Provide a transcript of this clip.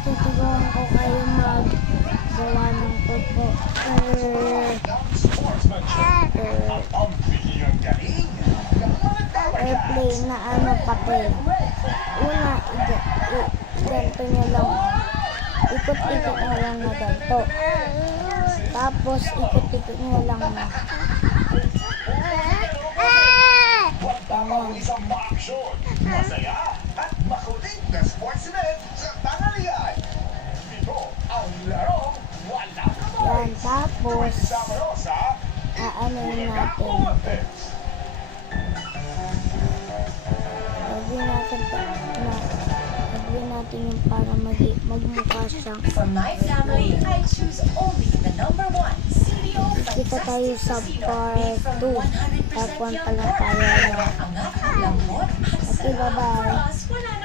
tuturuan ko kayo maggawa ng airplane na papel. Una, ganito nyo lang. Ikot-ikot nyo lang na ganito. Tapos, ikot-ikot nyo lang na. Ang isang maaksyon, masaya at makulit na sports event sa tanghalian. Ito ang larong walang kamay. Yan, tapos, aanoin natin. Lagyan natin yung para magmukha siya. For my family, I choose only the number 1 CDO. Kita tayo sa part 2. Part 1 pa lang tayo. Angat, lambot, at Okay, bye-bye. for us, 100%